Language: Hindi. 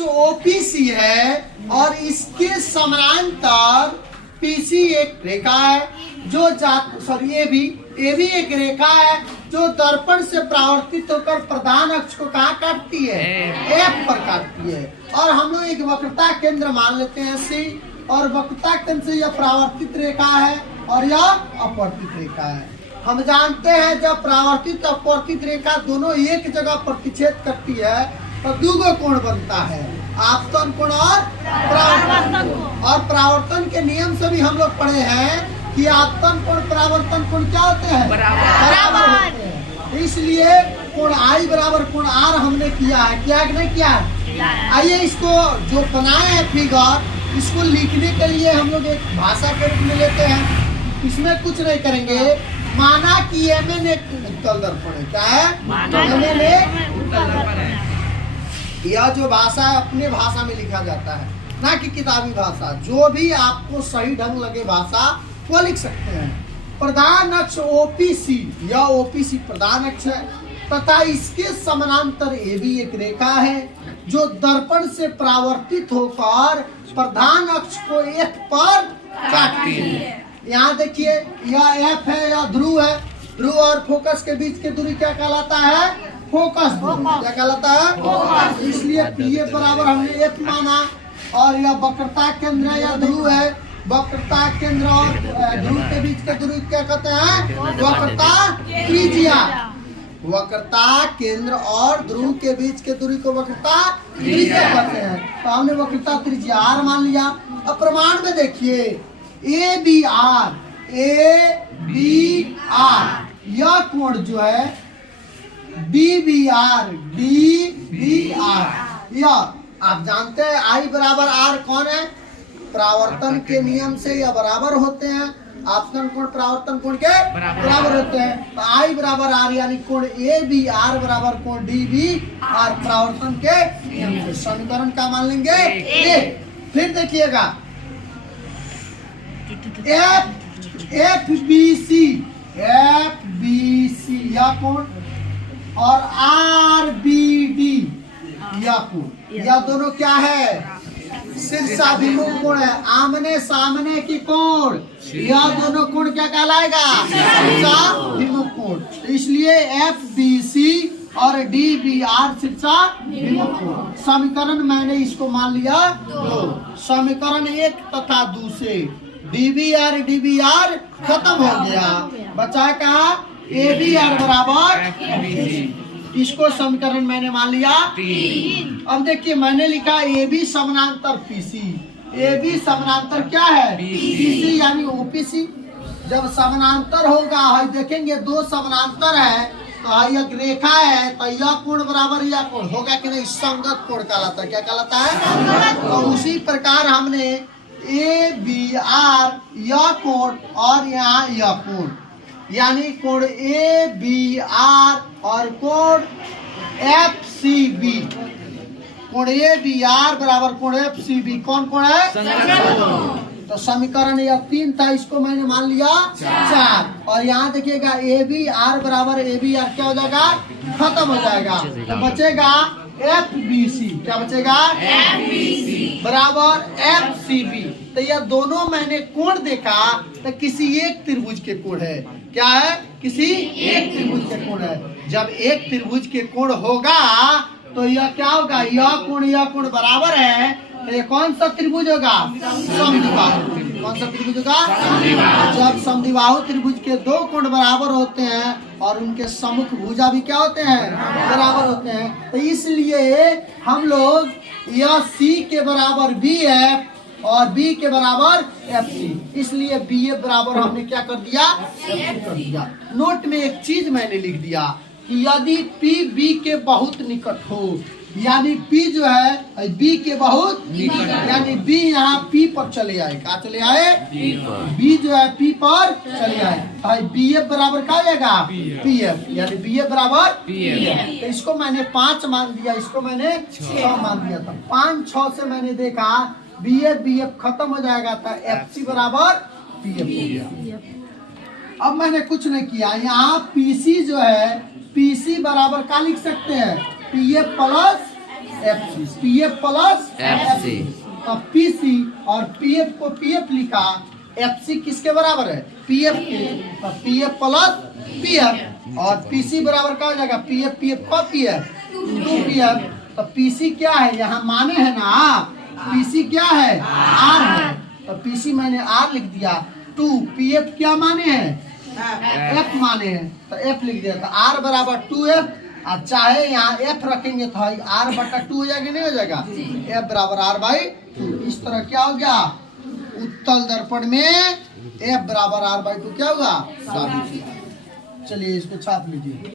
ओपीसी है और इसके समानांतर पीसी एक रेखा है जो ए भी एक रेखा है जो दर्पण से परावर्तित होकर प्रधान अक्ष को कहाँ काटती है, एफ पर काटती है। और हम लोग एक वक्रता केंद्र मान लेते हैं सी, और वक्रता केंद्र से यह परावर्तित रेखा है और यह अपवर्तित रेखा है। हम जानते हैं जब परावर्तित अपवर्तित रेखा दोनों एक जगह प्रतिच्छेद करती है तो दो कोण बनता है, आपतन कोण और परावर्तन कोण। और परावर्तन के नियम से भी हम लोग पढ़े हैं कि आपतन कोण परावर्तन कोण क्या होते हैं, बराबर होते हैं। इसलिए कोण आई बराबर कोण आर हमने किया है, क्या नहीं किया। आइए इसको जो बनाए हैं फिगर, इसको लिखने के लिए हम लोग एक भाषा के रूप में लेते हैं। इसमें कुछ नहीं करेंगे, माना कि एमएन एक उत्तल दर्पण है, क्या है, एमएन एक उत्तल दर्पण है। यह जो भाषा है अपने भाषा में लिखा जाता है, ना कि किताबी भाषा। जो भी आपको सही ढंग लगे भाषा वो लिख सकते हैं। प्रधान अक्ष ओपीसी, यह ओपीसी प्रधान अक्ष है तथा इसके समानांतर ए भी एक रेखा है जो दर्पण से परावर्तित होकर प्रधान अक्ष को एक पर काटती है। यहाँ देखिए यह एफ है, यह ध्रुव है। ध्रुव और फोकस के बीच की दूरी क्या कहलाता है, फोकस दूरी। क्या कहलाता है, फोकस। इसलिए पीए बराबर हमने एफ माना। और यह वक्रता केंद्र या ध्रुव है, वक्रता केंद्र और ध्रुव के बीच की दूरी क्या कहते हैं, वक्रता त्रिज्या। वक्रता केंद्र और ध्रुव के बीच के दूरी को वक्रता त्रिज्या कहते हैं। तो हमने वक्रता त्रिज्या आर मान लिया। अब प्रमाण में देखिए ए बी आर, यह कोण जो है डी बी आर, यह आप जानते हैं आई बराबर आर कौन है, परावर्तन के नियम से यह बराबर होते हैं। आपतन कोण परावर्तन कोण के बराबर होते हैं। तो आई बराबर आर यानी कोण ए बी आर बराबर कोण डी बी आर परावर्तन के नियम से। समीकरण का मान लेंगे ए। फिर देखिएगा एफ बी सी यह कोण और आर बी डी यह कोण, यह दोनों क्या है, शीर्षाभिमुख कोण है, आमने सामने की कोण। यह दोनों कोण क्या कहलाएगा, शीर्षाभिमुख कोण। इसलिए एफ बी सी और डी बी आर शीर्षाभिमुख कोण। समीकरण मैंने इसको मान लिया दो। समीकरण एक तथा दूसरे डी बी आर खत्म हो गया, बचा क्या, ए बी आर बराबर। इसको समीकरण मैंने मान लिया 3। अब देखिए मैंने लिखा ए बी समानांतर पीसी। ए बी समानांतर क्या है, पीसी यानी ओपीसी। जब समानांतर होगा, देखेंगे दो समानांतर है तो एक रेखा है तो यह कोण बराबर यह कोण होगा कि नहीं, संगत कोण कहलाता है। क्या कहलाता है, तो उसी प्रकार हमने ए बी आर यह कोण और यहाँ यह कोण यानी कोण ए बी आर और कोण एफ सी बी, कोण ए बी आर बराबर कोण एफ सी बी कौन कोण है, तो समीकरण यह 3 था, इसको मैंने मान लिया 4। और यहाँ देखिएगा ए बी आर बराबर ए बी आर क्या हो जाएगा, खत्म हो जाएगा। तो बचेगा एफ बी सी, क्या बचेगा, एफ बी सी बराबर एफ सी बी। तो यह दोनों मैंने कोण देखा तो किसी एक त्रिभुज के कोण है, क्या है, किसी एक त्रिभुज के कोण है। जब एक त्रिभुज के कोण होगा तो यह क्या होगा, यह कोण बराबर है तो ये कौन सा त्रिभुज होगा, समद्विबाहु। कौन सा त्रिभुज होगा, जब समद्विबाहु त्रिभुज के दो कोण बराबर होते हैं और उनके सम्मुख भुजा भी क्या होते हैं, बराबर होते हैं। तो इसलिए हम लोग यह सी के बराबर बी है और बी के बराबर एफ सी, इसलिए बी ए बराबर हमने क्या कर दिया, एफ कर दिया। नोट में एक चीज मैंने लिख दिया कि यदि पी बी के बहुत निकट हो, यानी पी जो है बी के बहुत निकट, यानी बी यहाँ पी पर चले आए, क्या चले आए, बी जो है पी पर चले आए, बी एफ बराबर क्या आएगा, पी एफ, यानी बी एफ बराबर पी एफ। तो इसको मैंने 5 मान दिया, इसको मैंने 6 मान दिया था। 5 6 से मैंने देखा बी एफ खत्म हो जाएगा था, एफ सी बराबर पी एफ हो गया। अब मैंने कुछ नहीं किया, यहाँ पीसी जो है पीसी बराबर क्या लिख सकते हैं, P F plus FC, PF plus FC। अब PC और PF को PF लिखा, FC किसके बराबर है? PF के। तो PF प्लस PF और PC बराबर क्या हो जाएगा? PF का PF 2PF। तो PC क्या है? यहाँ माने है ना, PC क्या है? R है। तो PC मैंने R लिख दिया। 2 PF क्या माने हैं? F माने हैं, तो F लिख दिया। तो R बराबर 2F, और चाहे यहाँ F रखेंगे तो R बटा 2 हो जाएगा, नहीं हो जाएगा? F बराबर R बाई 2। इस तरह क्या हो गया? उत्तल दर्पण में F बराबर R बाई 2 क्या होगा? साबित। चलिए इसको छाप लीजिए।